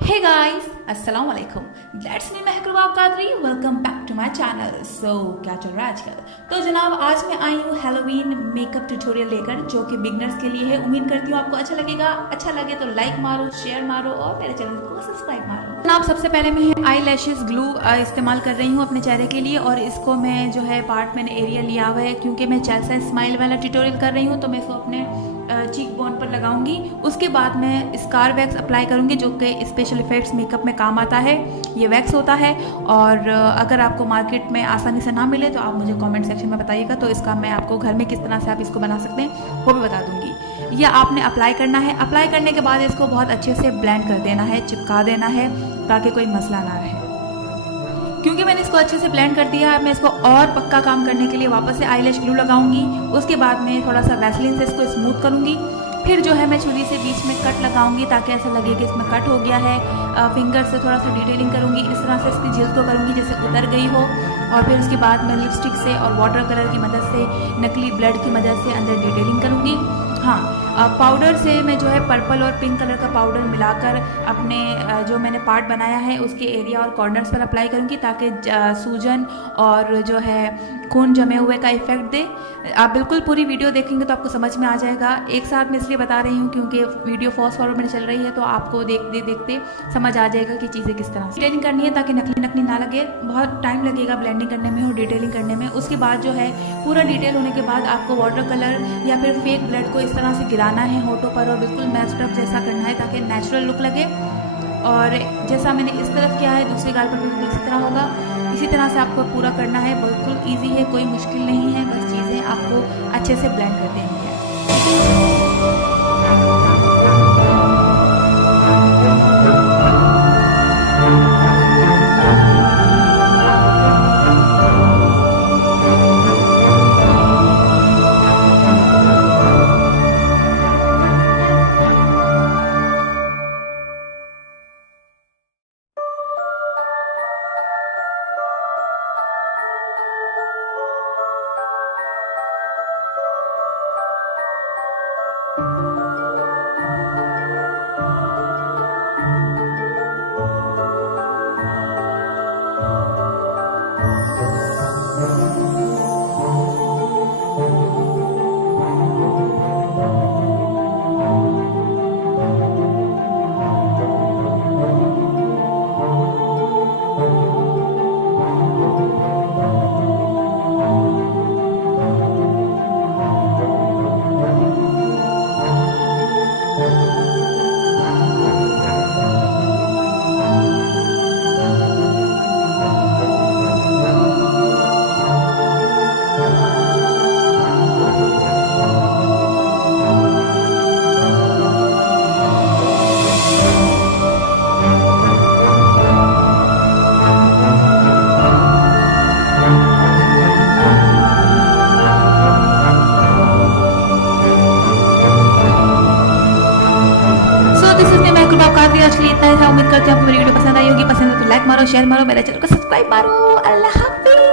हे guys, अस्सलाम वालेकुम। That's me Mehkruba Qadri. Welcome back to my channel. So क्या चल रहा है आजकल? तो जनाब, आज मैं आई हूँ हैलोवीन मेकअप ट्यूटोरियल लेकर, जो कि बिगनर्स के लिए है। उम्मीद करती हूँ आपको अच्छा लगेगा। अच्छा लगे तो लाइक मारो, शेयर मारो और मेरे चैनल को सब्सक्राइब मारो। जनाब, सबसे पहले मैं आई लैशेस ग्लू इस्तेमाल कर रही हूँ अपने चेहरे के लिए, और इसको मैं जो है पार्ट मैंने एरिया लिया हुआ है, क्योंकि मैं चेल्सा स्माइल वाला ट्यूटोरियल कर रही हूँ, तो मैं इसको अपने चीक बोन पर लगाऊंगी। उसके बाद मैं स्कार वैक्स अप्लाई करूंगी, जो कि स्पेशल इफेक्ट्स मेकअप में काम आता है। ये वैक्स होता है, और अगर आपको मार्केट में आसानी से ना मिले तो आप मुझे कमेंट सेक्शन में बताइएगा, तो इसका मैं आपको घर में किस तरह से आप इसको बना सकते हैं वो भी बता दूंगी। यह आपने अप्लाई करना है। अप्लाई करने के बाद इसको बहुत अच्छे से ब्लेंड कर देना है, चिपका देना है, ताकि कोई मसला ना रहे। क्योंकि मैंने इसको अच्छे से ब्लेंड कर दिया है, मैं इसको और पक्का काम करने के लिए वापस से आईलैश ग्लू लगाऊंगी। उसके बाद मैं थोड़ा सा वैसलीन से इसको स्मूथ करूंगी। फिर जो है मैं छुरी से बीच में कट लगाऊंगी, ताकि ऐसा लगे कि इसमें कट हो गया है। फिंगर से थोड़ा सा डिटेलिंग करूंगी, इस तरह से इसकी जिल्द को करूंगी जैसे उतर गई हो। और फिर उसके बाद मैं लिपस्टिक से और वाटर कलर की मदद से, नकली ब्लड की मदद से अंदर डिटेलिंग करूंगी। हाँ, पाउडर से मैं जो है पर्पल और पिंक कलर का पाउडर मिलाकर अपने जो मैंने पार्ट बनाया है उसके एरिया और कॉर्नर्स पर अप्लाई करूंगी, ताकि सूजन और जो है खून जमे हुए का इफेक्ट दे। आप बिल्कुल पूरी वीडियो देखेंगे तो आपको समझ में आ जाएगा। एक साथ मैं इसलिए बता रही हूँ क्योंकि वीडियो फास्ट फॉरवर्ड में चल रही है, तो आपको देखते देखते समझ आ जाएगा कि चीज़ें किस तरह से डिटेलिंग करनी है, ताकि नकली नकली ना लगे। बहुत टाइम लगेगा ब्लेंडिंग करने में और डिटेलिंग करने में। उसके बाद जो है पूरा डिटेल होने के बाद आपको वाटर कलर या फिर फेक ब्लड को इस तरह से गिराना है होठों पर, और बिल्कुल मैस्ड अप जैसा करना है, ताकि नेचुरल लुक लगे। और जैसा मैंने इस तरफ किया है, दूसरी गाल पर बिल्कुल इसी तरह होगा। इसी तरह से आपको पूरा करना है। बिल्कुल इजी है, कोई मुश्किल नहीं है, बस चीज़ें आपको अच्छे से ब्लेंड कर देनी है। आज के लिए इतना ही था। उम्मीद करती हूँ आपको मेरी वीडियो पसंद आई होगी। पसंद है तो लाइक मारो, शेयर मारो, मेरे चैनल को सब्सक्राइब मारो। अल्लाह हाफिज़।